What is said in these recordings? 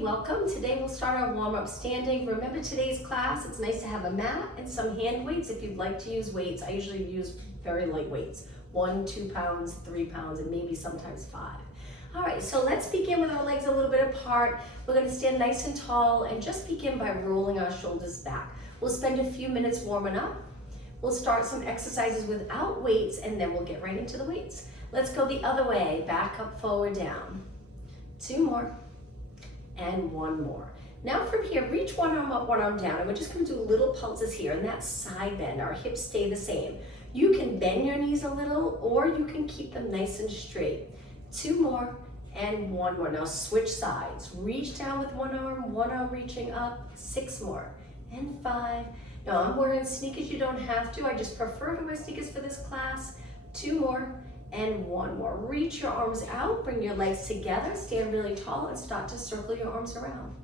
welcome. Today we'll start our warm-up standing. Remember today's class, it's nice to have a mat and some hand weights if you'd like to use weights. I usually use very light weights, 1, 2 pounds, 3 pounds, and maybe sometimes 5. All right, so let's begin with our legs a little bit apart. We're gonna stand nice and tall and just begin by rolling our shoulders back. We'll spend a few minutes warming up. We'll start some exercises without weights and then we'll get right into the weights. Let's go the other way, back up, forward, down. 2 more. And 1 more. Now from here, reach one arm up, one arm down, and we're just gonna do little pulses here, and that's side bend. Our hips stay the same. You can bend your knees a little, or you can keep them nice and straight. 2 more, and 1 more. Now switch sides. Reach down with one arm reaching up. 6 more, and 5. Now I'm wearing sneakers, you don't have to. I just prefer to wear sneakers for this class. 2 more, and 1 more. Reach your arms out, bring your legs together, stand really tall, and start to circle your arms around.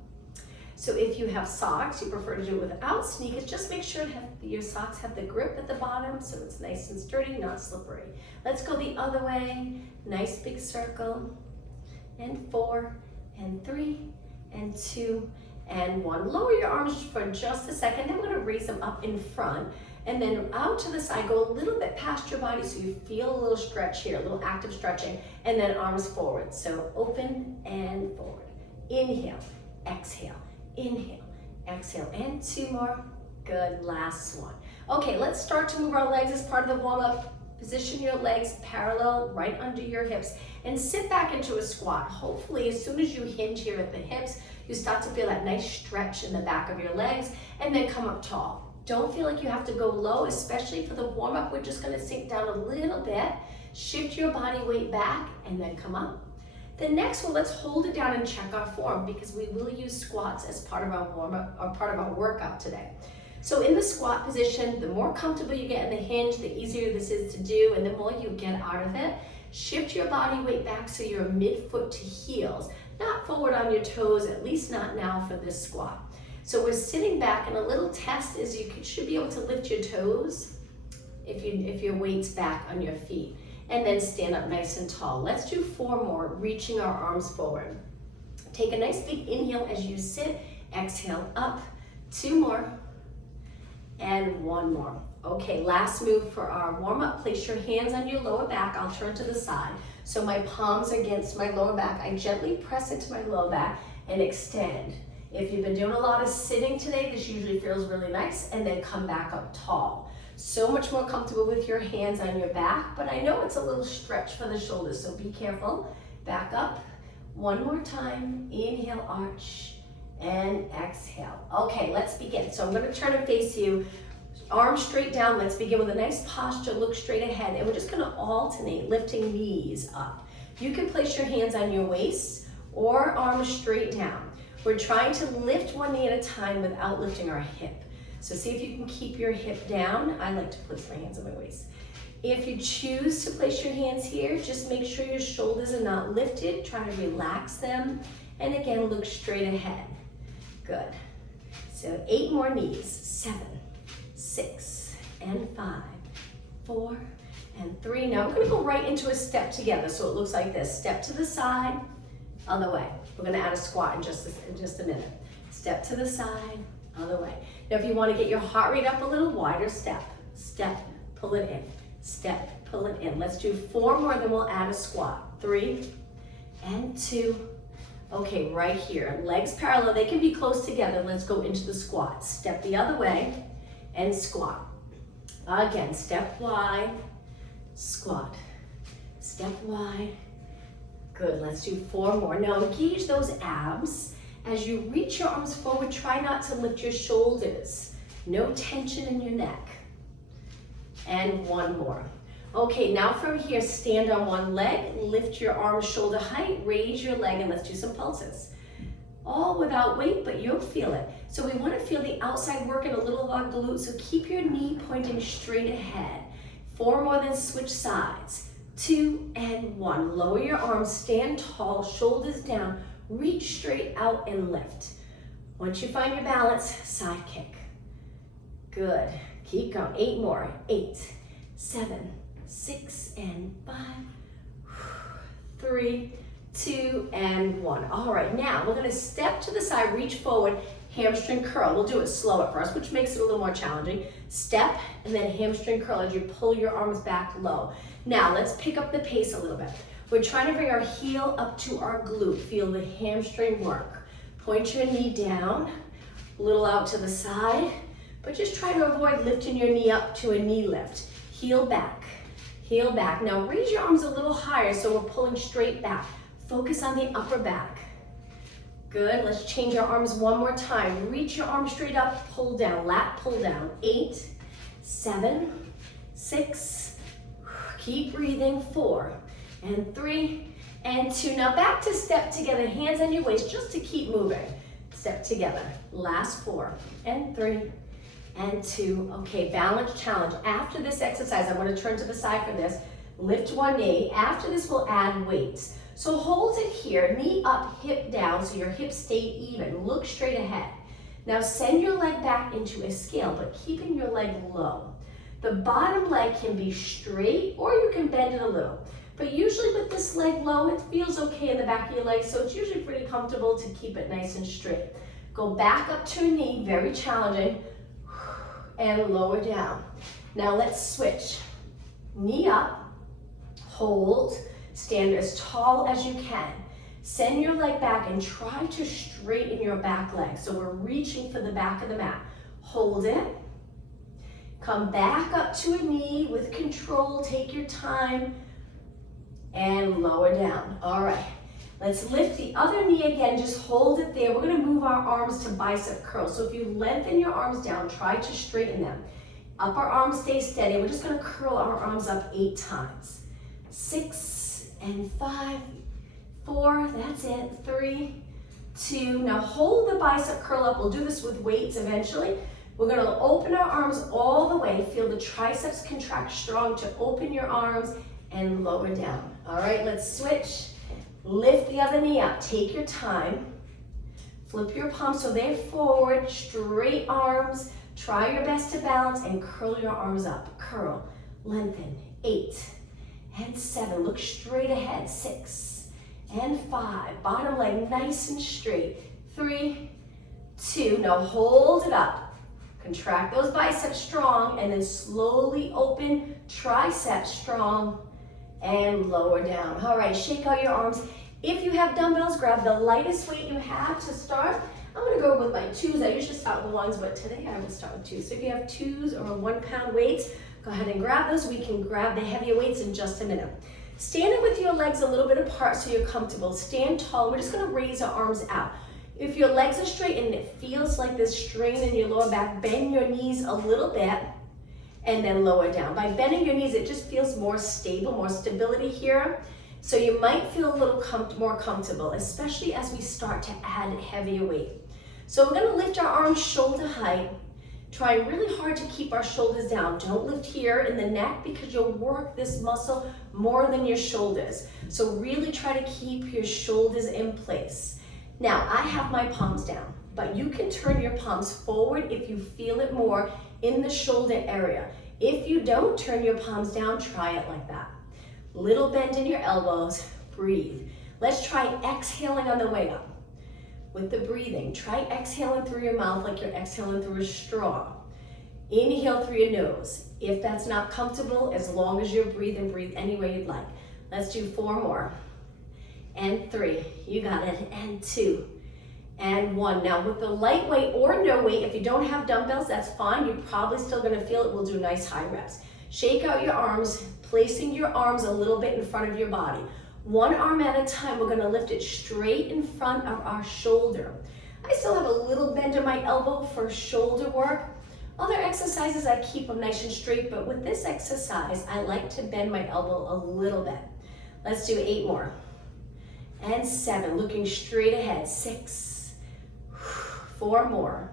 So if you have socks, you prefer to do it without sneakers, just make sure your socks have the grip at the bottom so it's nice and sturdy, not slippery. Let's go the other way. Nice big circle. And 4, and 3, and 2, and 1. Lower your arms for just a second, then we're gonna raise them up in front. And then out to the side, go a little bit past your body so you feel a little stretch here, a little active stretching, and then arms forward. So open and forward. Inhale, exhale, inhale, exhale, and 2 more. Good, last one. Okay, let's start to move our legs as part of the warm-up. Position your legs parallel right under your hips and sit back into a squat. Hopefully, as soon as you hinge here at the hips, you start to feel that nice stretch in the back of your legs and then come up tall. Don't feel like you have to go low, especially for the warm-up. We're just gonna sink down a little bit, shift your body weight back, and then come up. The next one, let's hold it down and check our form because we will use squats as part of our warm-up or part of our workout today. So in the squat position, the more comfortable you get in the hinge, the easier this is to do, and the more you get out of it. Shift your body weight back so you're mid-foot to heels, not forward on your toes, at least not now for this squat. So we're sitting back, and a little test is you should be able to lift your toes if your weight's back on your feet, and then stand up nice and tall. Let's do 4 more, reaching our arms forward. Take a nice big inhale as you sit, exhale up, 2 more, and 1 more. Okay, last move for our warm-up. Place your hands on your lower back. I'll turn to the side. So my palms are against my lower back. I gently press into my lower back and extend. If you've been doing a lot of sitting today, this usually feels really nice, and then come back up tall. So much more comfortable with your hands on your back, but I know it's a little stretch for the shoulders, so be careful. Back up, 1 more time. Inhale, arch, and exhale. Okay, let's begin. So I'm gonna turn and face you. Arms straight down. Let's begin with a nice posture, look straight ahead, and we're just gonna alternate lifting knees up. You can place your hands on your waist or arms straight down. We're trying to lift one knee at a time without lifting our hip. So see if you can keep your hip down. I like to place my hands on my waist. If you choose to place your hands here, just make sure your shoulders are not lifted. Try to relax them. And again, look straight ahead. Good. So 8 more knees. 7, 6, and 5, 4, and 3. Now we're gonna go right into a step together. So it looks like this. Step to the side, other way. We're gonna add a squat in just a minute. Step to the side, other way. Now if you wanna get your heart rate up a little, wider step. Step, pull it in. Step, pull it in. Let's do 4 more, then we'll add a squat. 3, and 2. Okay, right here, legs parallel, they can be close together. Let's go into the squat. Step the other way and squat. Again, step wide, squat. Step wide. Good, let's do 4 more. Now engage those abs. As you reach your arms forward, try not to lift your shoulders. No tension in your neck. And 1 more. Okay, now from here, stand on one leg, lift your arms shoulder height, raise your leg, and let's do some pulses. All without weight, but you'll feel it. So we wanna feel the outside working a little of our glutes, so keep your knee pointing straight ahead. 4 more, then switch sides. 2 and 1. Lower your arms, stand tall, shoulders down, reach straight out and lift. Once you find your balance, side kick. Good. Keep going. 8 more. 8, 7, 6, and 5, 3, 2, and 1. All right, now we're gonna step to the side, reach forward, hamstring curl. We'll do it slow at first, which makes it a little more challenging. Step, and then hamstring curl as you pull your arms back low. Now, let's pick up the pace a little bit. We're trying to bring our heel up to our glute. Feel the hamstring work. Point your knee down, a little out to the side, but just try to avoid lifting your knee up to a knee lift. Heel back, heel back. Now raise your arms a little higher so we're pulling straight back. Focus on the upper back. Good, let's change our arms one more time. Reach your arms straight up, pull down, lat pull down. 8, 7, 6, keep breathing, 4, and 3, and 2. Now back to step together, hands on your waist, just to keep moving. Step together, last 4, and 3, and 2. Okay, balance challenge. After this exercise, I'm gonna turn to the side for this. Lift one knee. After this, we'll add weights. So hold it here, knee up, hip down, so your hips stay even. Look straight ahead. Now send your leg back into a scale, but keeping your leg low. The bottom leg can be straight, or you can bend it a little. But usually with this leg low, it feels okay in the back of your leg, so it's usually pretty comfortable to keep it nice and straight. Go back up to a knee, very challenging, and lower down. Now let's switch. Knee up, hold, stand as tall as you can. Send your leg back and try to straighten your back leg. So we're reaching for the back of the mat. Hold it. Come back up to a knee with control, take your time, and lower down. All right, let's lift the other knee again, just hold it there. We're gonna move our arms to bicep curl. So if you lengthen your arms down, try to straighten them. Upper arm stays steady. We're just gonna curl our arms up 8 times. 6 and 5, 4, that's it, 3, 2. Now hold the bicep curl up. We'll do this with weights eventually. We're gonna open our arms all the way. Feel the triceps contract strong to open your arms and lower down. All right, let's switch. Lift the other knee up, take your time. Flip your palms so they're forward, straight arms. Try your best to balance and curl your arms up. Curl, lengthen, 8 and 7. Look straight ahead, 6 and 5. Bottom leg nice and straight. 3, 2, now hold it up. Contract those biceps strong and then slowly open, triceps strong, and lower down. All right, shake out your arms. If you have dumbbells, grab the lightest weight you have to start. I'm gonna go with my 2s. I usually start with 1s, but today I will start with 2s. So if you have 2s or 1 pound weights, go ahead and grab those. We can grab the heavier weights in just a minute. Stand it with your legs a little bit apart so you're comfortable. Stand tall. We're just gonna raise our arms out. If your legs are straight and it feels like this strain in your lower back, bend your knees a little bit and then lower down. By bending your knees, it just feels more stable, more stability here. So you might feel a little more comfortable, especially as we start to add heavier weight. So we're gonna lift our arms shoulder height, trying really hard to keep our shoulders down. Don't lift here in the neck because you'll work this muscle more than your shoulders. So really try to keep your shoulders in place. Now, I have my palms down, but you can turn your palms forward if you feel it more in the shoulder area. If you don't, turn your palms down, try it like that. Little bend in your elbows, breathe. Let's try exhaling on the way up. With the breathing, try exhaling through your mouth like you're exhaling through a straw. Inhale through your nose. If that's not comfortable, as long as you're breathing, breathe any way you'd like. Let's do 4 more. And 3, you got it, and 2, and 1. Now with the light weight or no weight, if you don't have dumbbells, that's fine. You're probably still gonna feel it. We'll do nice high reps. Shake out your arms, placing your arms a little bit in front of your body. 1 arm at a time, we're gonna lift it straight in front of our shoulder. I still have a little bend in my elbow for shoulder work. Other exercises, I keep them nice and straight, but with this exercise, I like to bend my elbow a little bit. Let's do 8 more. And 7, looking straight ahead. 6, 4 more.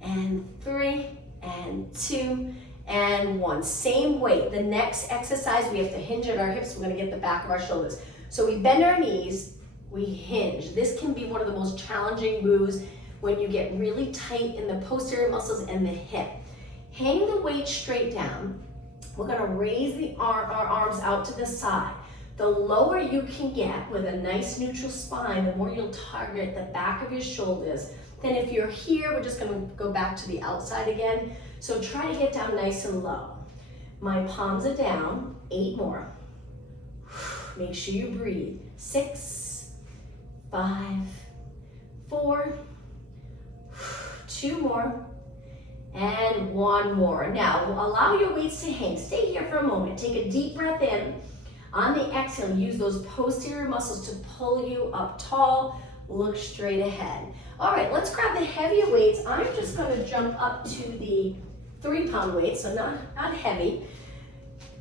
And 3, and 2, and 1. Same weight. The next exercise, we have to hinge at our hips. We're gonna get the back of our shoulders. So we bend our knees, we hinge. This can be one of the most challenging moves when you get really tight in the posterior muscles and the hip. Hang the weight straight down. We're gonna raise our arms out to the side. The lower you can get with a nice neutral spine, the more you'll target the back of your shoulders. Then if you're here, we're just gonna go back to the outside again. So try to get down nice and low. My palms are down, 8 more. Make sure you breathe. 6, 5, 4, 2 more, and 1 more. Now, allow your weights to hang. Stay here for a moment. Take a deep breath in. On the exhale, use those posterior muscles to pull you up tall. Look straight ahead. All right, let's grab the heavier weights. I'm just gonna jump up to the 3-pound weight, so not heavy.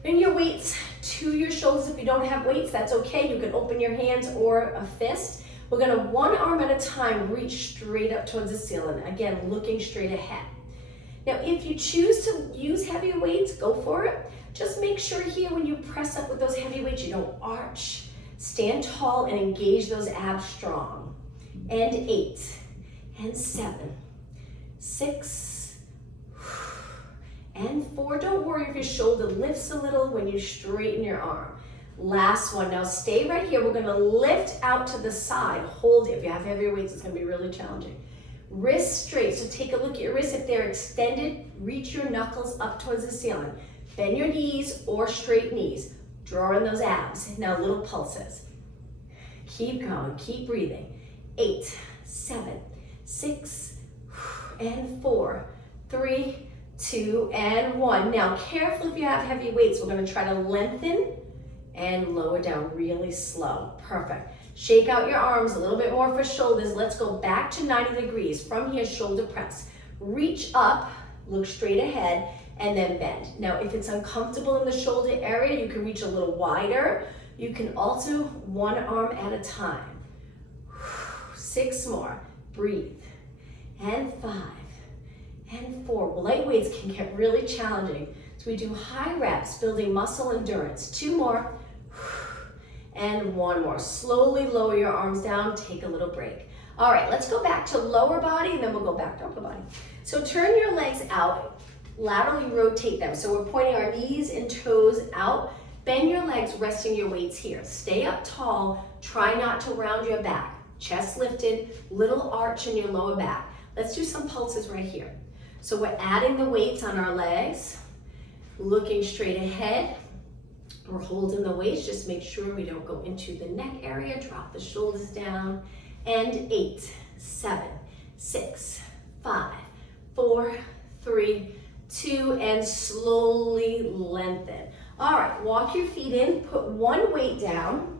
Bring your weights to your shoulders. If you don't have weights, that's okay. You can open your hands or a fist. We're gonna 1 arm at a time reach straight up towards the ceiling. Again, looking straight ahead. Now, if you choose to use heavy weights, go for it. Just make sure here when you press up with those heavy weights, you don't arch. Stand tall and engage those abs strong. And 8, and 7, 6, and 4. Don't worry if your shoulder lifts a little when you straighten your arm. Last one. Now stay right here. We're gonna lift out to the side. Hold it. If you have heavier weights, it's gonna be really challenging. Wrists straight. So take a look at your wrists. If they're extended, reach your knuckles up towards the ceiling. Bend your knees or straight knees. Draw in those abs. Now little pulses. Keep going. Keep breathing. 8, 7, 6, and 4, 3, 2, and 1. Now, careful if you have heavy weights. We're gonna try to lengthen and lower down really slow. Perfect. Shake out your arms a little bit more for shoulders. Let's go back to 90 degrees. From here, shoulder press. Reach up, look straight ahead, and then bend. Now, if it's uncomfortable in the shoulder area, you can reach a little wider. You can also 1 arm at a time. 6 more. Breathe. And 5, and 4. Light weights can get really challenging. So we do high reps, building muscle endurance. 2 more, and 1 more. Slowly lower your arms down, take a little break. All right, let's go back to lower body, and then we'll go back to upper body. So turn your legs out, laterally rotate them. So we're pointing our knees and toes out. Bend your legs, resting your weights here. Stay up tall, try not to round your back. Chest lifted, little arch in your lower back. Let's do some pulses right here. So we're adding the weights on our legs, looking straight ahead. We're holding the weights, just make sure we don't go into the neck area, drop the shoulders down. And 8, 7, 6, 5, 4, 3, 2, and slowly lengthen. All right, walk your feet in, put 1 weight down.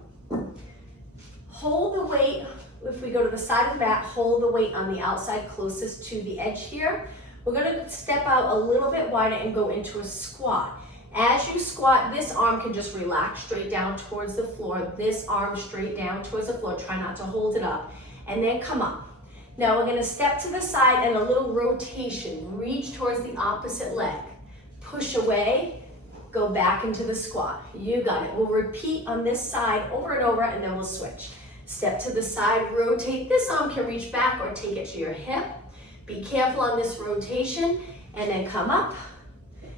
Hold the weight. If we go to the side of the mat, hold the weight on the outside closest to the edge here. We're gonna step out a little bit wider and go into a squat. As you squat, this arm can just relax straight down towards the floor. This arm straight down towards the floor. Try not to hold it up. And then come up. Now we're gonna step to the side and a little rotation. Reach towards the opposite leg. Push away, go back into the squat. You got it. We'll repeat on this side over and over, and then we'll switch. Step to the side, rotate. This arm can reach back or take it to your hip. Be careful on this rotation, and then come up,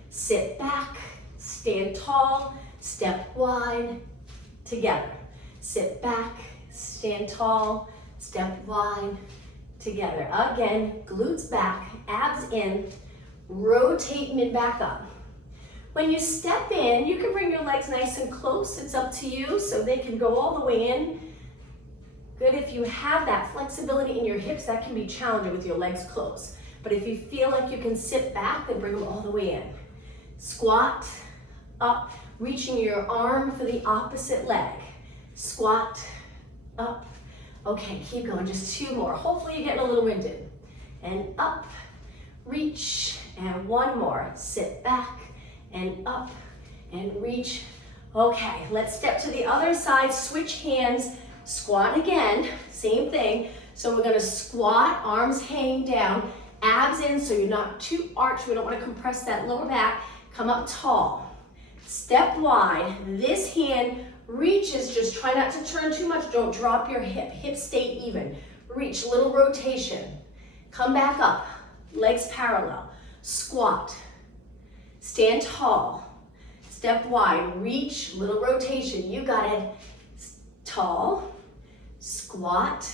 sit back, stand tall, step wide, together. Sit back, stand tall, step wide, together. Again, glutes back, abs in, rotate mid back up. When you step in, you can bring your legs nice and close. It's up to you, so they can go all the way in. Good if you have that flexibility in your hips, that can be challenging with your legs closed. But if you feel like you can sit back, then bring them all the way in. Squat, up, reaching your arm for the opposite leg. Squat, up. Okay, keep going, just 2 more. Hopefully you're getting a little winded. And up, reach, and 1 more. Sit back, and up, and reach. Okay, let's step to the other side, switch hands. Squat again, same thing. So we're gonna squat, arms hang down, abs in so you're not too arched. We don't wanna compress that lower back. Come up tall. Step wide. This hand reaches, just try not to turn too much. Don't drop your hip. Hips stay even. Reach, little rotation. Come back up. Legs parallel. Squat. Stand tall. step wide, reach, little rotation. You got it. Tall, squat,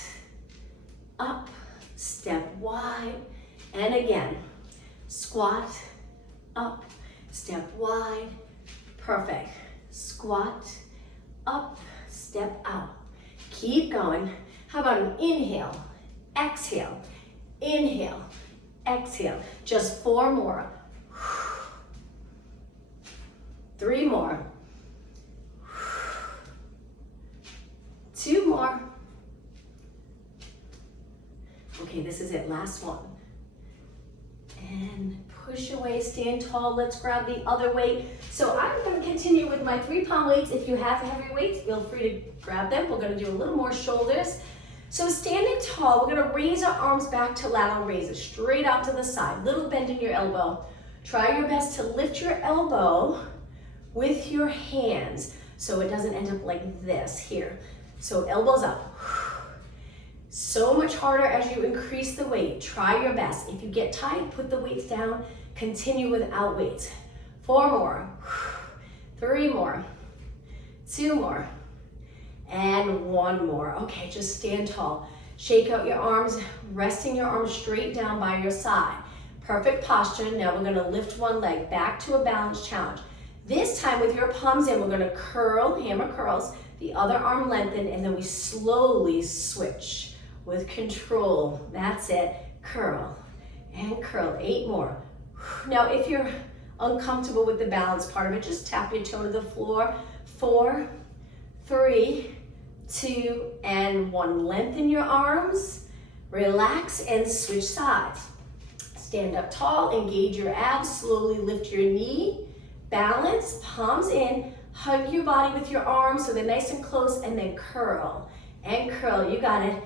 up, step wide, and again, squat, up, step wide, perfect. Squat, up, step out. Keep going. How about an inhale, exhale, inhale, exhale. Just 4 more. 3 more. 2 more. Okay, this is it, last one. And push away, stand tall. Let's grab the other weight. So I'm gonna continue with my 3-pound weights. If you have heavy weights, feel free to grab them. We're gonna do a little more shoulders. So standing tall, we're gonna raise our arms back to lateral raises, straight out to the side. Little bend in your elbow. Try your best to lift your elbow with your hands so it doesn't end up like this here. So elbows up. So much harder as you increase the weight. Try your best. If you get tight, put the weights down. Continue without weights. 4 more. 3 more. 2 more. And 1 more. Okay, just stand tall. Shake out your arms, resting your arms straight down by your side. Perfect posture. Now we're gonna lift one leg back to a balance challenge. This time with your palms in, we're gonna curl, hammer curls, the other arm lengthen, and then we slowly switch with control. That's it. Curl and curl. 8 more. Now, if you're uncomfortable with the balance part of it, just tap your toe to the floor. 4, 3, 2, and 1. Lengthen your arms, relax, and switch sides. Stand up tall, engage your abs, slowly lift your knee, balance, palms in, hug your body with your arms so they're nice and close, and then curl and curl. You got it.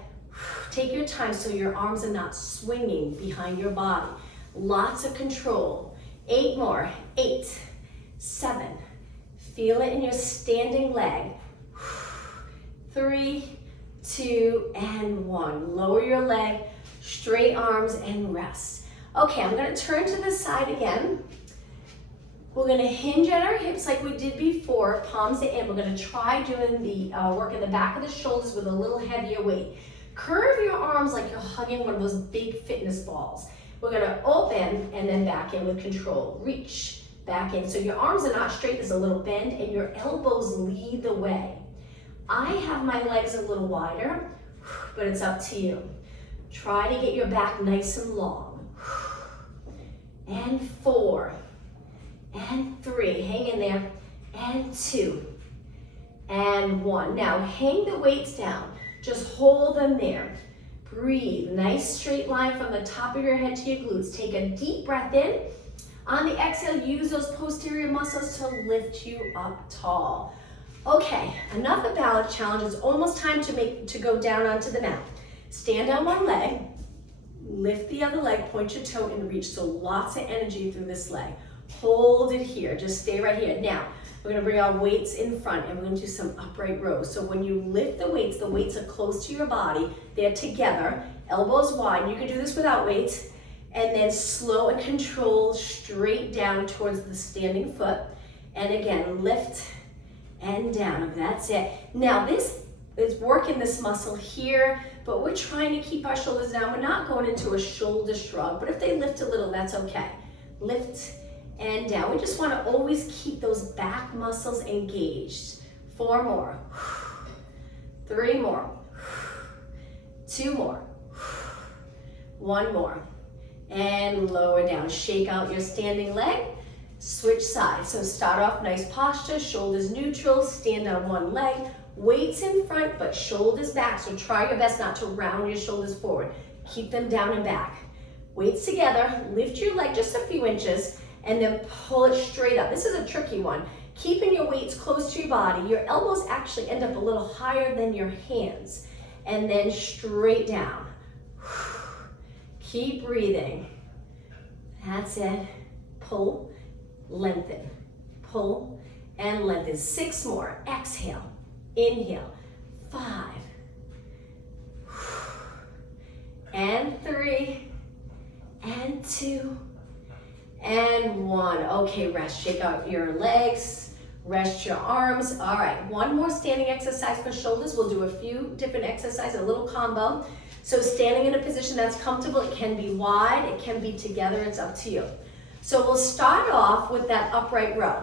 Take your time so your arms are not swinging behind your body. Lots of control. 8 more. 8, 7. Feel it in your standing leg. 3, 2, and 1. Lower your leg, straight arms, and rest. Okay, I'm gonna turn to the side again. We're gonna hinge at our hips like we did before, palms in. We're gonna try doing the work in the back of the shoulders with a little heavier weight. Curve your arms like you're hugging one of those big fitness balls. We're gonna open and then back in with control. Reach, back in. So your arms are not straight, there's a little bend, and your elbows lead the way. I have my legs a little wider, but it's up to you. Try to get your back nice and long. And 4, and 3, hang in there, and 2, and 1. Now hang the weights down, just hold them there. Breathe, nice straight line from the top of your head to your glutes. Take a deep breath in. On the exhale, use those posterior muscles to lift you up tall. Okay, enough the balance challenge. It's almost time to go down onto the mat. Stand on one leg, lift the other leg, point your toe and reach. So lots of energy through this leg. Hold it here, just stay right here. Now, we're gonna bring our weights in front and we're gonna do some upright rows. So when you lift the weights are close to your body, they're together, elbows wide. You can do this without weights. And then slow and control straight down towards the standing foot. And again, lift and down, that's it. Now this is working this muscle here, but we're trying to keep our shoulders down. We're not going into a shoulder shrug, but if they lift a little, that's okay. Lift and down. We just want to always keep those back muscles engaged. 4 more. 3 more. 2 more. 1 more. And lower down. Shake out your standing leg. Switch sides. So start off nice posture, shoulders neutral, stand on one leg, weights in front, but shoulders back. So try your best not to round your shoulders forward. Keep them down and back. Weights together, lift your leg just a few inches, and then pull it straight up. This is a tricky one. Keeping your weights close to your body, your elbows actually end up a little higher than your hands. And then straight down. Keep breathing. That's it. Pull, lengthen. Pull and lengthen. 6 more. Exhale. Inhale. 5. And 3. And 2. And 1. Okay, rest. Shake out your legs. Rest your arms. All right, one more standing exercise for shoulders. We'll do a few different exercises, a little combo. So standing in a position that's comfortable, it can be wide, it can be together, it's up to you. So we'll start off with that upright row.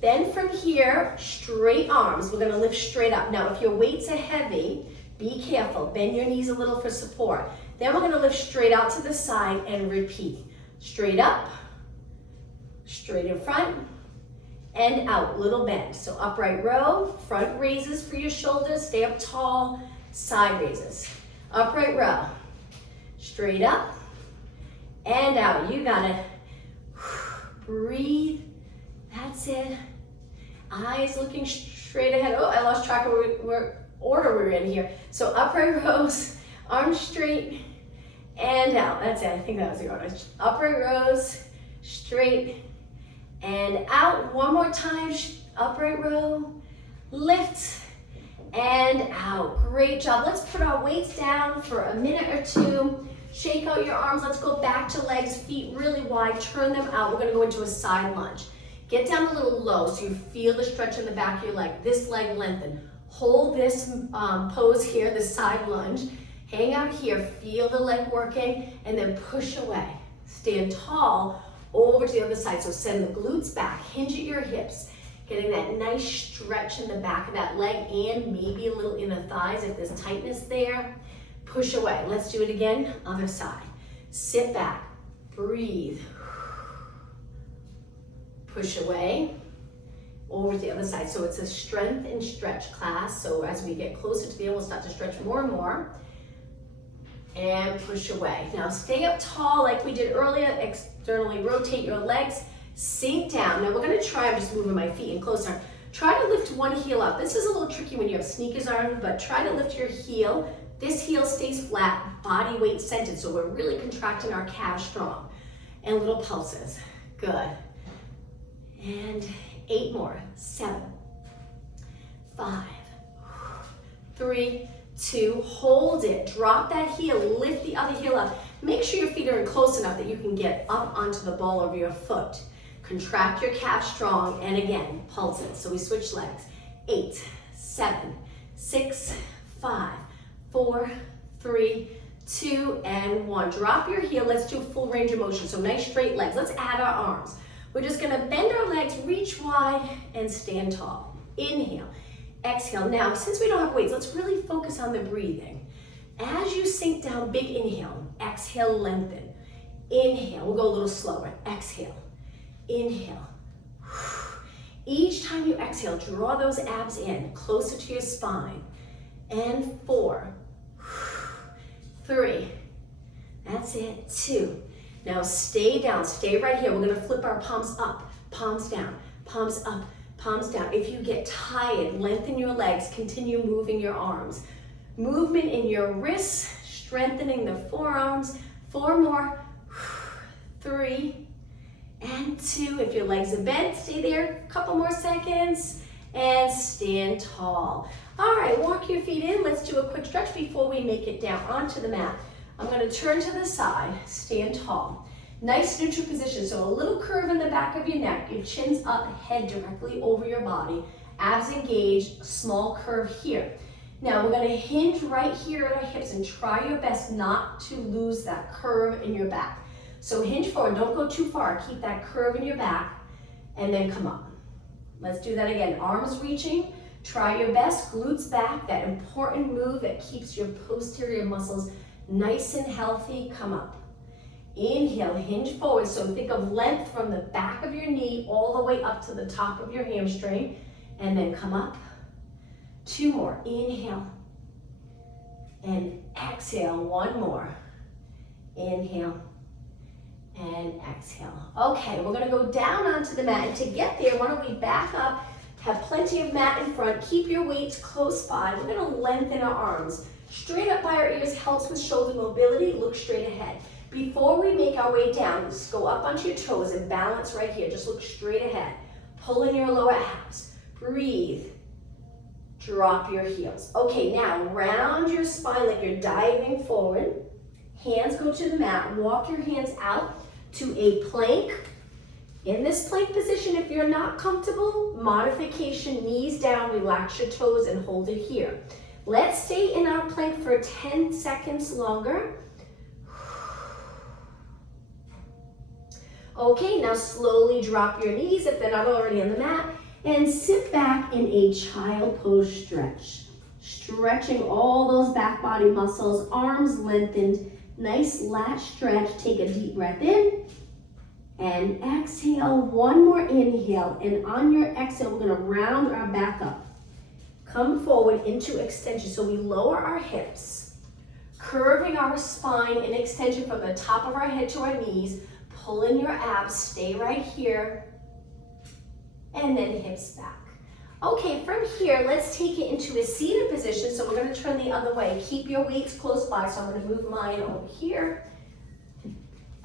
Then from here, straight arms. We're gonna lift straight up. Now, if your weights are heavy, be careful. Bend your knees a little for support. Then we're gonna lift straight out to the side and repeat. Straight up, straight in front, and out, little bend. So upright row, front raises for your shoulders, stay up tall, side raises. Upright row, straight up, and out. You got it. Breathe, that's it. Eyes looking straight ahead. Oh, I lost track of what order we're in here. So upright rows, arms straight, and out. That's it, I think that was the order. Upright rows, straight, and out. One more time, upright row, lift, and out. Great job. Let's put our weights down for a minute or two. Shake out your arms. Let's go back to legs, feet really wide. Turn them out. We're going to go into a side lunge. Get down a little low so you feel the stretch in the back of your leg. This leg lengthen. Hold this pose here, the side lunge. Hang out here. Feel the leg working, and then push away. Stand tall over to the other side. So send the glutes back. Hinge at your hips. Getting that nice stretch in the back of that leg and maybe a little in the thighs if there's tightness there. Push away. Let's do it again. Other side. Sit back. Breathe. Push away. Over to the other side. So it's a strength and stretch class. So as we get closer to the end, we'll start to stretch more and more. And push away. Now stay up tall like we did earlier. Externally rotate your legs. Sink down. Now we're going to try, I'm just moving my feet in closer. Try to lift one heel up. This is a little tricky when you have sneakers on, but try to lift your heel. This heel stays flat, body weight centered, so we're really contracting our calves strong. And little pulses. Good. And 8 more. 7, 5, 3, 2, hold it. Drop that heel, lift the other heel up. Make sure your feet are in close enough that you can get up onto the ball of your foot. Contract your calf strong, and again, pulse it. So we switch legs. 8, 7, 6, 5, 4, 3, 2, and 1. Drop your heel. Let's do full range of motion. So nice straight legs. Let's add our arms. We're just gonna bend our legs, reach wide, and stand tall. Inhale, exhale. Now, since we don't have weights, let's really focus on the breathing. As you sink down, big inhale. Exhale, lengthen. Inhale, we'll go a little slower. Exhale. Inhale. Each time you exhale, draw those abs in, closer to your spine. And 4, 3, that's it, 2. Now stay down, stay right here. We're gonna flip our palms up, palms down, palms up, palms down. If you get tired, lengthen your legs, continue moving your arms. Movement in your wrists, strengthening the forearms. 4 more, 3, and 2. If your legs are bent, stay there a couple more seconds and stand tall. All right, walk your feet in. Let's do a quick stretch before we make it down onto the mat. I'm gonna turn to the side, stand tall. Nice neutral position, so a little curve in the back of your neck, your chin's up, head directly over your body, abs engaged, small curve here. Now we're gonna hinge right here at our hips and try your best not to lose that curve in your back. So hinge forward, don't go too far, keep that curve in your back, and then come up. Let's do that again, arms reaching, try your best, glutes back, that important move that keeps your posterior muscles nice and healthy, come up. Inhale, hinge forward, so think of length from the back of your knee all the way up to the top of your hamstring, and then come up. 2 more, inhale, and exhale, 1 more. Inhale, and exhale. Okay, we're gonna go down onto the mat, and to get there, why don't we back up, have plenty of mat in front, keep your weights close by. We're gonna lengthen our arms. Straight up by our ears helps with shoulder mobility, look straight ahead. Before we make our way down, just go up onto your toes and balance right here. Just look straight ahead. Pull in your lower abs. Breathe. Drop your heels. Okay, now round your spine like you're diving forward. Hands go to the mat. Walk your hands out to a plank In this plank position, if you're not comfortable, modification, knees down, relax your toes and hold it here. Let's stay in our plank for 10 seconds longer. Okay, now slowly drop your knees if they're not already on the mat and sit back in a child pose stretch. Stretching all those back body muscles, arms lengthened, nice lat stretch. Take a deep breath in and exhale. One more inhale, and on your exhale, we're gonna round our back up. Come forward into extension. So we lower our hips, curving our spine in extension from the top of our head to our knees. Pull in your abs, stay right here, and then hips back. Okay, from here, let's take it into a seated position. So we're gonna turn the other way. Keep your weights close by, so I'm gonna move mine over here.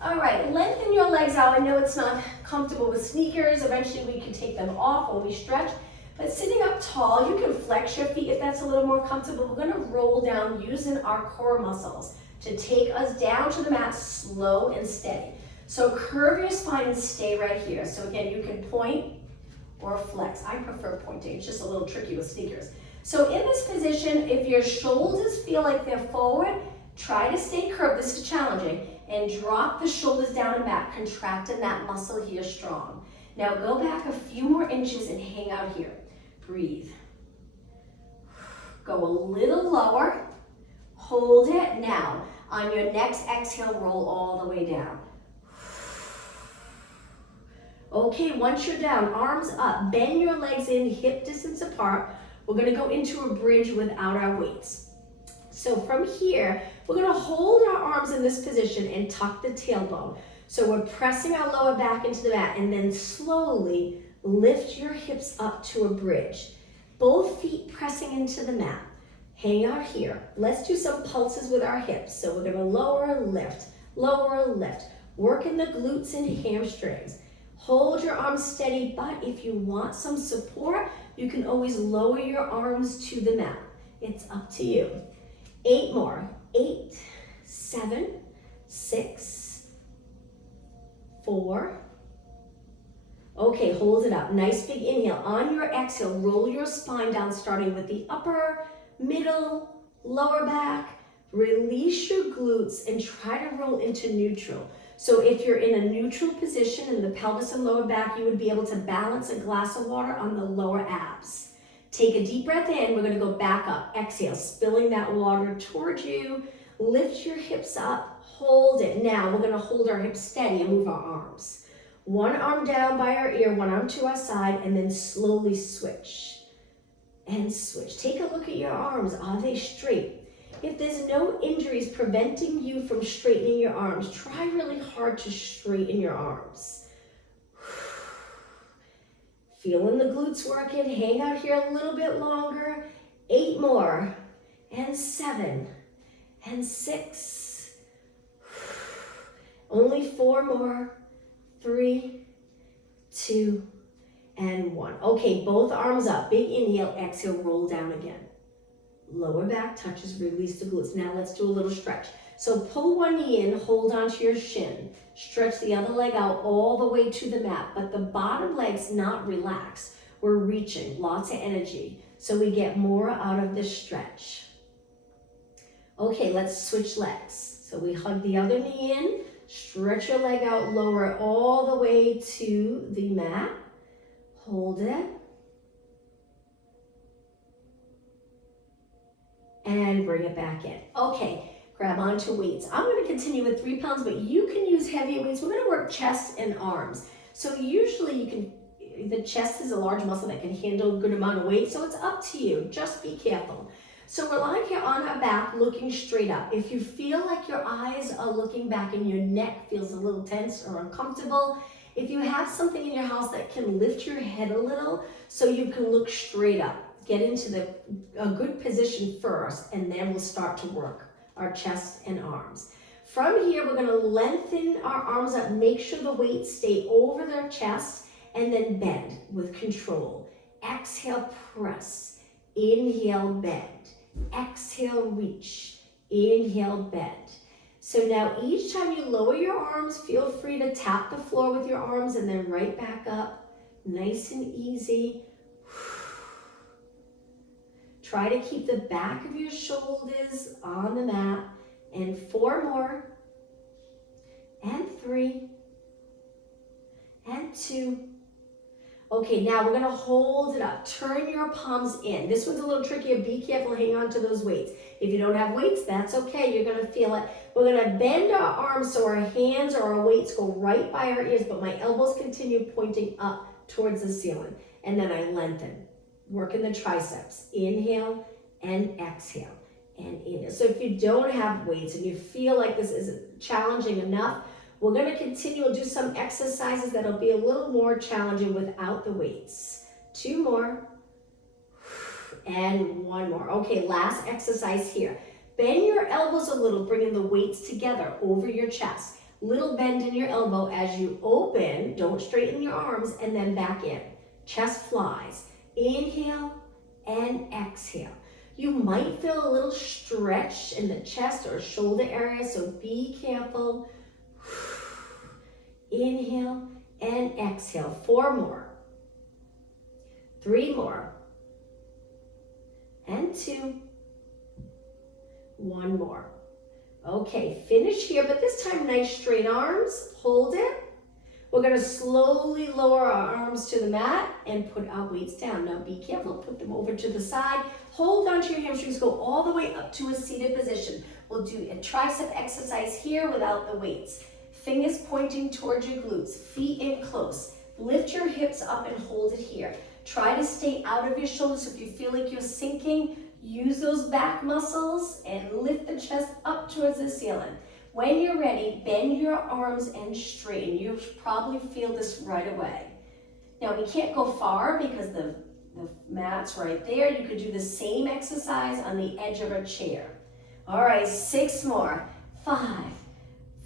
All right, lengthen your legs out. I know it's not comfortable with sneakers. Eventually we can take them off when we stretch. But sitting up tall, you can flex your feet if that's a little more comfortable. We're gonna roll down using our core muscles to take us down to the mat slow and steady. So curve your spine and stay right here. So again, you can point or flex. I prefer pointing, it's just a little tricky with sneakers. So in this position, if your shoulders feel like they're forward, try to stay curved, this is challenging, and drop the shoulders down and back, contracting that muscle here strong. Now go back a few more inches and hang out here. Breathe. Go a little lower, hold it. Now, on your next exhale, roll all the way down. Okay, once you're down, arms up, bend your legs in, hip distance apart. We're gonna go into a bridge without our weights. So from here, we're gonna hold our arms in this position and tuck the tailbone. So we're pressing our lower back into the mat and then slowly lift your hips up to a bridge. Both feet pressing into the mat. Hang out here. Let's do some pulses with our hips. So we're gonna lower, lift, working the glutes and hamstrings. Hold your arms steady, but if you want some support, you can always lower your arms to the mat. It's up to you. 8 more. 8, 7, 6, 4. Okay, hold it up. Nice big inhale. On your exhale, roll your spine down, starting with the upper, middle, lower back. Release your glutes and try to roll into neutral. So if you're in a neutral position in the pelvis and lower back, you would be able to balance a glass of water on the lower abs. Take a deep breath in. We're going to go back up. Exhale, spilling that water towards you. Lift your hips up. Hold it. Now we're going to hold our hips steady and move our arms. One arm down by our ear, one arm to our side, and then slowly switch. And switch. Take a look at your arms. Are they straight? If there's no injuries preventing you from straightening your arms, try really hard to straighten your arms. Feeling the glutes working, hang out here a little bit longer. 8 more, and 7, and 6. Only 4 more, 3, 2, and 1. Okay, both arms up, big inhale, exhale, roll down again. Lower back touches, release the glutes. Now let's do a little stretch. So pull one knee in, hold onto your shin. Stretch the other leg out all the way to the mat, but the bottom leg's not relaxed. We're reaching, lots of energy. So we get more out of this stretch. Okay, let's switch legs. So we hug the other knee in, stretch your leg out, lower it all the way to the mat. Hold it. And bring it back in. Okay, grab onto weights. I'm going to continue with 3 pounds, but you can use heavier weights. We're going to work chest and arms. So usually the chest is a large muscle that can handle a good amount of weight, so it's up to you. Just be careful. So we're lying here on our back, looking straight up. If you feel like your eyes are looking back and your neck feels a little tense or uncomfortable, if you have something in your house that can lift your head a little so you can look straight up. Get into a good position first, and then we'll start to work our chest and arms. From here, we're gonna lengthen our arms up, make sure the weights stay over their chest, and then bend with control. Exhale, press. Inhale, bend. Exhale, reach. Inhale, bend. So now each time you lower your arms, feel free to tap the floor with your arms and then right back up. Nice and easy. Try to keep the back of your shoulders on the mat. And 4 more. And 3. And 2. Okay, now we're gonna hold it up. Turn your palms in. This one's a little trickier. Be careful, hang on to those weights. If you don't have weights, that's okay. You're gonna feel it. We're gonna bend our arms so our hands or our weights go right by our ears, but my elbows continue pointing up towards the ceiling. And then I lengthen. Working the triceps. Inhale and exhale. And inhale. So if you don't have weights and you feel like this isn't challenging enough, we're going to continue to do some exercises that'll be a little more challenging without the weights. 2 more. And 1 more. Okay, last exercise here. Bend your elbows a little, bringing the weights together over your chest. Little bend in your elbow as you open. Don't straighten your arms and then back in. Chest flies. Inhale and exhale. You might feel a little stretch in the chest or shoulder area, so be careful. Inhale and exhale. 4 more. 3 more. And 2. 1 more. Okay, finish here, but this time nice straight arms. Hold it. We're going to slowly lower our arms to the mat and put our weights down. Now be careful, put them over to the side. Hold onto your hamstrings, go all the way up to a seated position. We'll do a tricep exercise here without the weights. Fingers pointing towards your glutes, feet in close. Lift your hips up and hold it here. Try to stay out of your shoulders. If you feel like you're sinking, use those back muscles and lift the chest up towards the ceiling. When you're ready, bend your arms and straighten. You'll probably feel this right away. Now we can't go far because the mat's right there. You could do the same exercise on the edge of a chair. All right, 6 more. 5,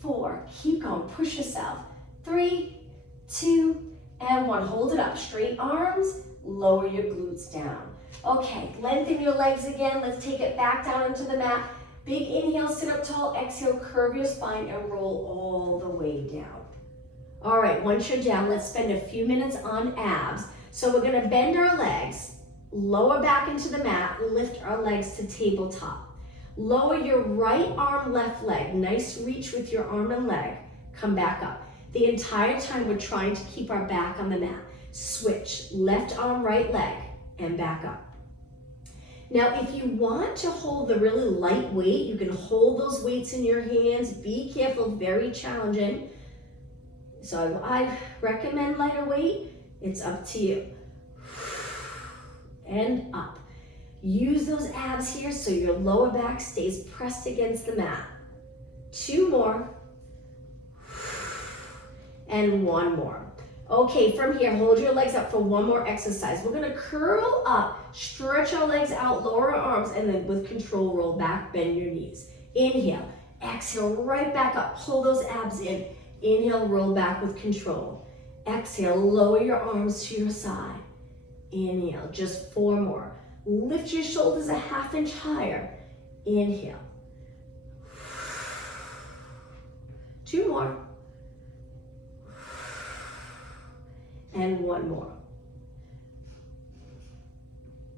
4, keep going, push yourself. 3, 2, and 1. Hold it up, straight arms, lower your glutes down. Okay, lengthen your legs again. Let's take it back down into the mat. Big inhale, sit up tall. Exhale, curve your spine and roll all the way down. All right, once you're down, let's spend a few minutes on abs. So we're gonna bend our legs, lower back into the mat, lift our legs to tabletop. Lower your right arm, left leg. Nice reach with your arm and leg. Come back up. The entire time we're trying to keep our back on the mat. Switch, left arm, right leg, and back up. Now, if you want to hold the really light weight, you can hold those weights in your hands. Be careful, very challenging. So I recommend lighter weight. It's up to you. And up. Use those abs here so your lower back stays pressed against the mat. 2 more. And 1 more. Okay, from here, hold your legs up for 1 more exercise. We're gonna curl up, stretch our legs out, lower our arms, and then with control, roll back, bend your knees. Inhale, exhale, right back up, pull those abs in. Inhale, roll back with control. Exhale, lower your arms to your side. Inhale, just 4 more. Lift your shoulders a ½ inch higher. Inhale. 2 more. And 1 more.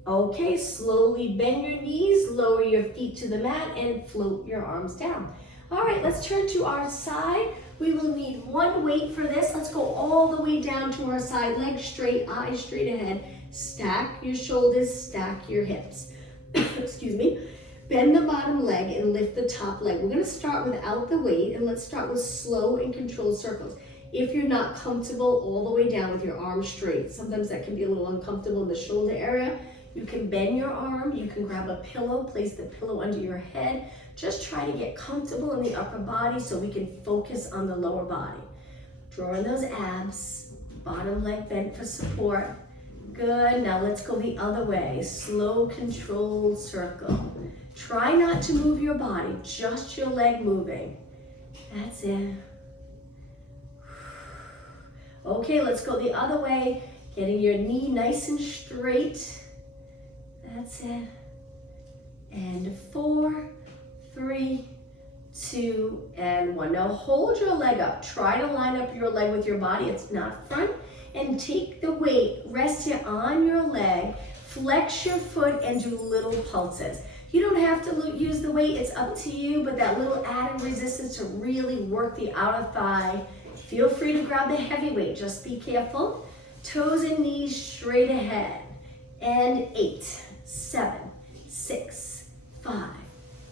Okay, slowly bend your knees, lower your feet to the mat, and float your arms down. All right, let's turn to our side. We will need 1 weight for this. Let's go all the way down to our side, legs straight, eyes straight ahead. Stack your shoulders, stack your hips. Excuse me. Bend the bottom leg and lift the top leg. We're gonna start without the weight, and let's start with slow and controlled circles. If you're not comfortable all the way down with your arms straight, sometimes that can be a little uncomfortable in the shoulder area, you can bend your arm, you can grab a pillow, place the pillow under your head. Just try to get comfortable in the upper body so we can focus on the lower body. Drawing those abs, bottom leg bent for support. Good, now let's go the other way. Slow, controlled circle. Try not to move your body, just your leg moving. That's it. Okay, let's go the other way. Getting your knee nice and straight. That's it. And 4, 3, 2, and 1. Now hold your leg up. Try to line up your leg with your body. It's not front. And take the weight, rest it on your leg, flex your foot, and do little pulses. You don't have to use the weight, it's up to you, but that little added resistance to really work the outer thigh. Feel free to grab the heavy weight, just be careful. Toes and knees straight ahead. And 8, 7, 6, 5,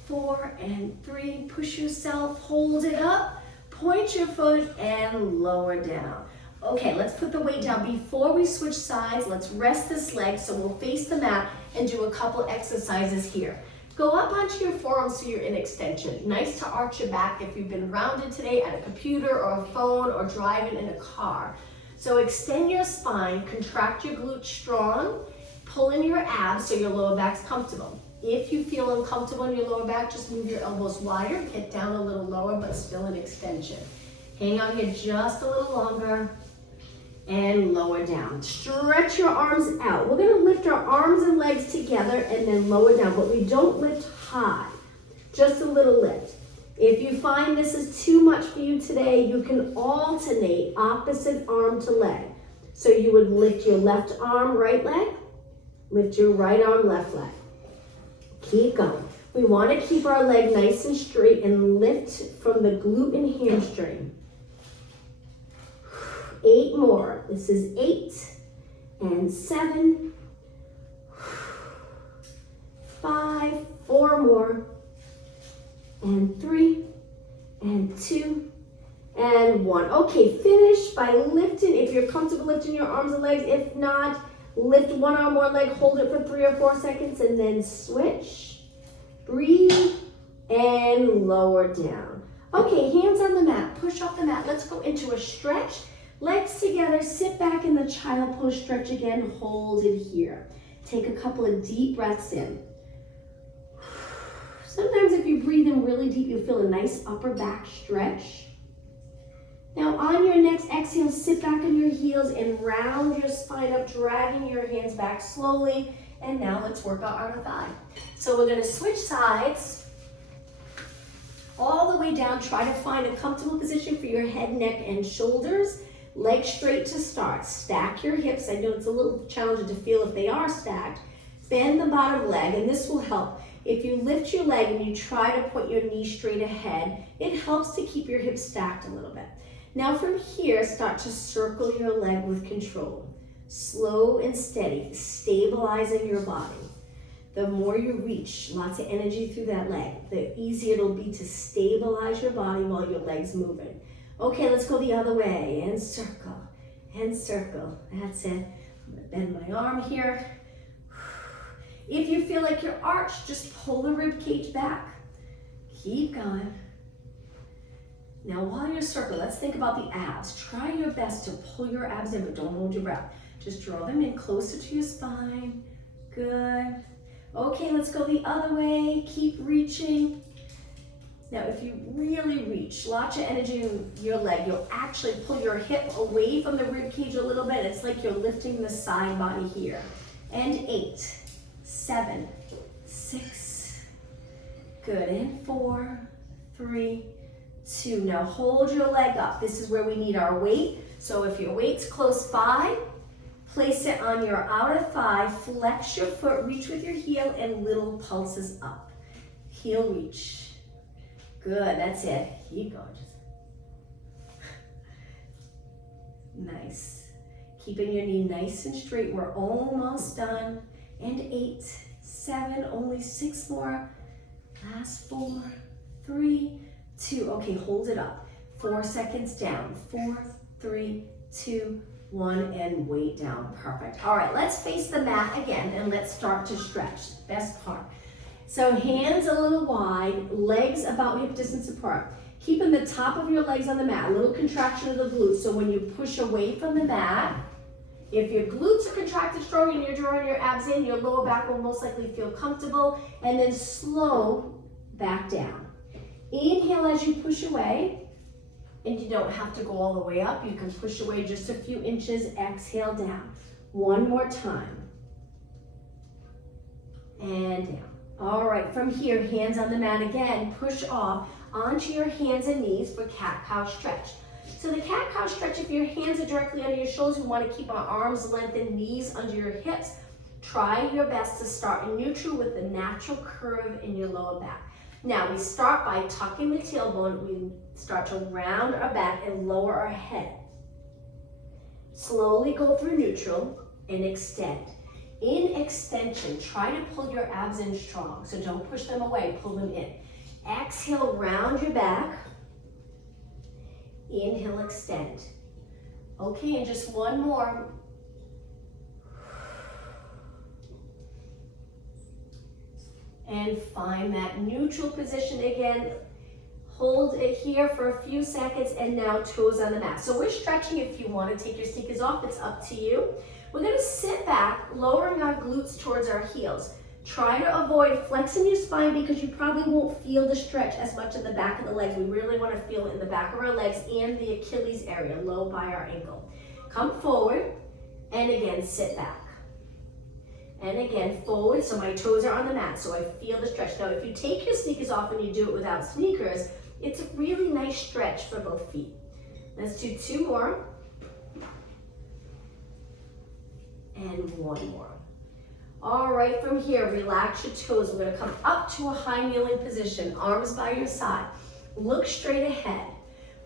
4, and 3. Push yourself, hold it up, point your foot, and lower down. Okay, let's put the weight down. Before we switch sides, let's rest this leg, so we'll face the mat and do a couple exercises here. Go up onto your forearms so you're in extension. Nice to arch your back if you've been rounded today at a computer or a phone or driving in a car. So extend your spine, contract your glutes strong, pull in your abs so your lower back's comfortable. If you feel uncomfortable in your lower back, just move your elbows wider, get down a little lower, but still in extension. Hang on here just a little longer. And lower down. Stretch your arms out. We're gonna lift our arms and legs together and then lower down, but we don't lift high, just a little lift. If you find this is too much for you today, you can alternate opposite arm to leg. So you would lift your left arm, right leg, lift your right arm, left leg. Keep going. We wanna keep our leg nice and straight and lift from the glute and hamstring. 8 more. This is 8 and 7, 5, 4 more, and 3, and 2, and 1. Okay, finish by lifting, if you're comfortable lifting your arms and legs. If not, lift one arm or leg, hold it for 3 or 4 seconds, and then switch. Breathe, and lower down. Okay, hands on the mat, push off the mat. Let's go into a stretch. Legs together, sit back in the child pose, stretch again, hold it here. Take a couple of deep breaths in. Sometimes if you breathe in really deep, you'll feel a nice upper back stretch. Now on your next exhale, sit back on your heels and round your spine up, dragging your hands back slowly. And now let's work out outer thigh. So we're gonna switch sides. All the way down, try to find a comfortable position for your head, neck, and shoulders. Legs straight to start. Stack your hips. I know it's a little challenging to feel if they are stacked. Bend the bottom leg, and this will help. If you lift your leg and you try to put your knee straight ahead, it helps to keep your hips stacked a little bit. Now from here, start to circle your leg with control. Slow and steady, stabilizing your body. The more you reach, lots of energy through that leg, the easier it'll be to stabilize your body while your leg's moving. Okay, let's go the other way, and circle, and circle. That's it. I'm gonna bend my arm here. If you feel like you're arched, just pull the rib cage back. Keep going. Now while you're circling, let's think about the abs. Try your best to pull your abs in, but don't hold your breath. Just draw them in closer to your spine. Good. Okay, let's go the other way. Keep reaching. Now, if you really reach, lots of energy in your leg, you'll actually pull your hip away from the rib cage a little bit. It's like you're lifting the side body here. And 8, 7, 6. Good. And 4, 3, 2. Now hold your leg up. This is where we need our weight. So if your weight's close by, place it on your outer thigh, flex your foot, reach with your heel, and little pulses up. Heel reach. Good, that's it. Keep going. Nice. Keeping your knee nice and straight. We're almost done. And 8, 7, only 6 more. Last 4, 3, 2. Okay, hold it up. 4 seconds down. 4, 3, 2, 1, and weight down. Perfect. All right, let's face the mat again and let's start to stretch. Best part. So hands a little wide, legs about hip distance apart. Keeping the top of your legs on the mat, a little contraction of the glutes. So when you push away from the mat, if your glutes are contracted strong and you're drawing your abs in, your lower back will most likely feel comfortable. And then slow back down. Inhale as you push away. And you don't have to go all the way up. You can push away just a few inches. Exhale down. One more time. And down. All right, from here, hands on the mat again. Push off. onto your hands and knees for cat-cow stretch. So the cat-cow stretch, if your hands are directly under your shoulders, we want to keep our arms lengthened, knees under your hips. Try your best to start in neutral with the natural curve in your lower back. Now we start by tucking the tailbone. We start to round our back and lower our head. Slowly go through neutral and extend. In extension, try to pull your abs in strong. So don't push them away, pull them in. Exhale, round your back. Inhale, extend. Okay, and just one more. And find that neutral position again. Hold it here for a few seconds and now toes on the mat. So we're stretching. If you want to take your sneakers off, it's up to you. We're going to sit back, lowering our glutes towards our heels. Try to avoid flexing your spine because you probably won't feel the stretch as much in the back of the legs. We really want to feel it in the back of our legs and the Achilles area, low by our ankle. Come forward and again sit back. And again forward, so my toes are on the mat, so I feel the stretch. Now if you take your sneakers off and you do it without sneakers, it's a really nice stretch for both feet. Let's do two more. And one more. All right, from here, relax your toes. We're gonna come up to a high kneeling position, arms by your side. Look straight ahead.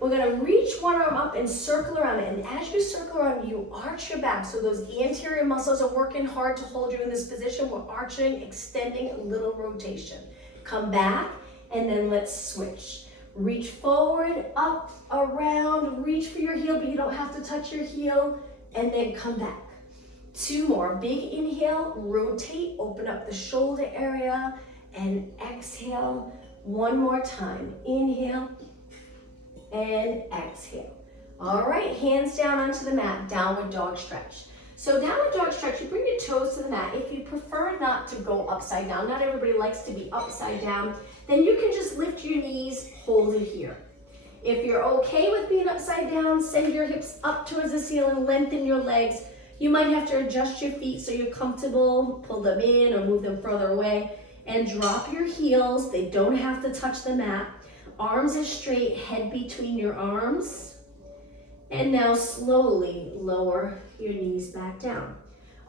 We're gonna reach one arm up and circle around it. And as you circle around, you arch your back. So those anterior muscles are working hard to hold you in this position. We're arching, extending, a little rotation. Come back, and then let's switch. Reach forward, up, around, reach for your heel, but you don't have to touch your heel, and then come back. Two more, big inhale, rotate, open up the shoulder area, and exhale. One more time, inhale, and exhale. All right, hands down onto the mat, downward dog stretch. So downward dog stretch, you bring your toes to the mat. If you prefer not to go upside down, not everybody likes to be upside down, then you can just lift your knees, hold it here. If you're okay with being upside down, send your hips up towards the ceiling, lengthen your legs. You might have to adjust your feet so you're comfortable, pull them in or move them further away, and drop your heels. They don't have to touch the mat. Arms are straight, head between your arms. And now slowly lower your knees back down.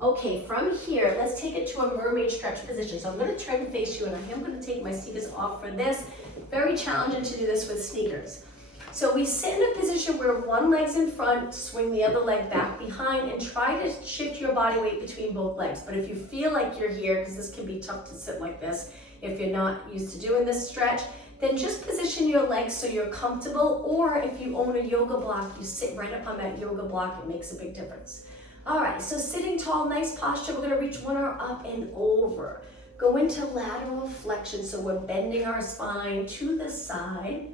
Okay, from here, let's take it to a mermaid stretch position. So I'm gonna turn to face you, and I am gonna take my sneakers off for this. Very challenging to do this with sneakers. So we sit in a position where one leg's in front, swing the other leg back behind, and try to shift your body weight between both legs. But if you feel like you're here, because this can be tough to sit like this, if you're not used to doing this stretch, then just position your legs so you're comfortable, or if you own a yoga block, you sit right up on that yoga block. It makes a big difference. All right, so sitting tall, nice posture. We're gonna reach one arm up and over. Go into lateral flexion, so we're bending our spine to the side.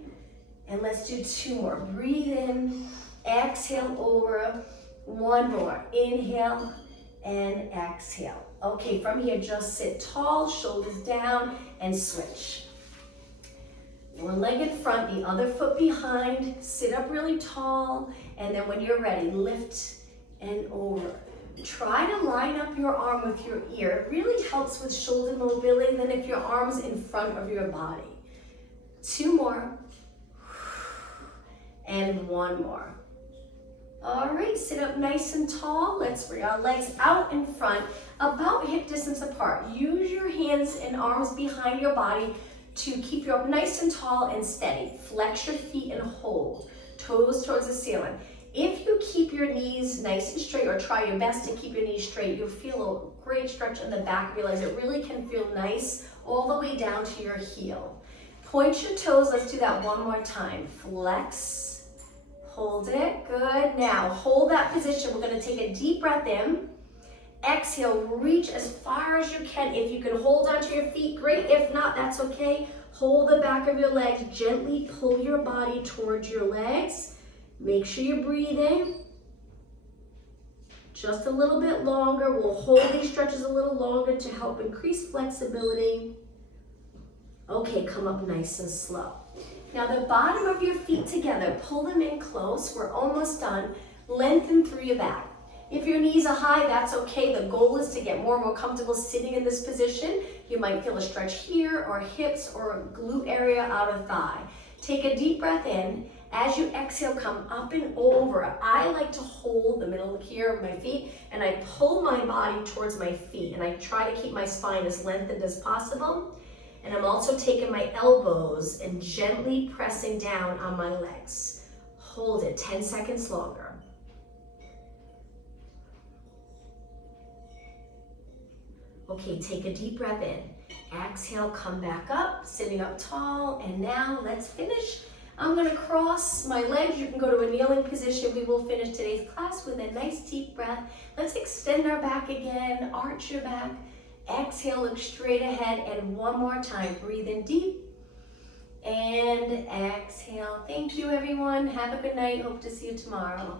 And let's do two more. Breathe in, exhale over. One more, inhale and exhale. Okay, from here, just sit tall, shoulders down, and switch. One leg in front, the other foot behind. Sit up really tall, and then when you're ready, lift and over. Try to line up your arm with your ear. It really helps with shoulder mobility than if your arm's in front of your body. Two more. And one more. All right, sit up nice and tall. Let's bring our legs out in front, about hip distance apart. Use your hands and arms behind your body to keep you up nice and tall and steady. Flex your feet and hold. Toes towards the ceiling. If you keep your knees nice and straight, or try your best to keep your knees straight, you'll feel a great stretch in the back. Realize it really can feel nice all the way down to your heel. Point your toes. Let's do that one more time. Flex, hold it, good. Now hold that position. We're gonna take a deep breath in. Exhale, reach as far as you can. If you can hold onto your feet, great. If not, that's okay. Hold the back of your legs. Gently pull your body towards your legs. Make sure you're breathing. Just a little bit longer. We'll hold these stretches a little longer to help increase flexibility. Okay, come up nice and slow. Now the bottom of your feet together, pull them in close. We're almost done. Lengthen through your back. If your knees are high, that's okay. The goal is to get more and more comfortable sitting in this position. You might feel a stretch here, or hips, or a glute area out of thigh. Take a deep breath in. As you exhale, come up and over. I like to hold the middle here of my feet and I pull my body towards my feet and I try to keep my spine as lengthened as possible. And I'm also taking my elbows and gently pressing down on my legs. Hold it 10 seconds longer. Okay, take a deep breath in. Exhale, come back up, sitting up tall, and now let's finish. I'm gonna cross my legs. You can go to a kneeling position. We will finish today's class with a nice deep breath. Let's extend our back again, arch your back. Exhale, look straight ahead, and one more time. Breathe in deep, and exhale. Thank you, everyone. Have a good night. Hope to see you tomorrow.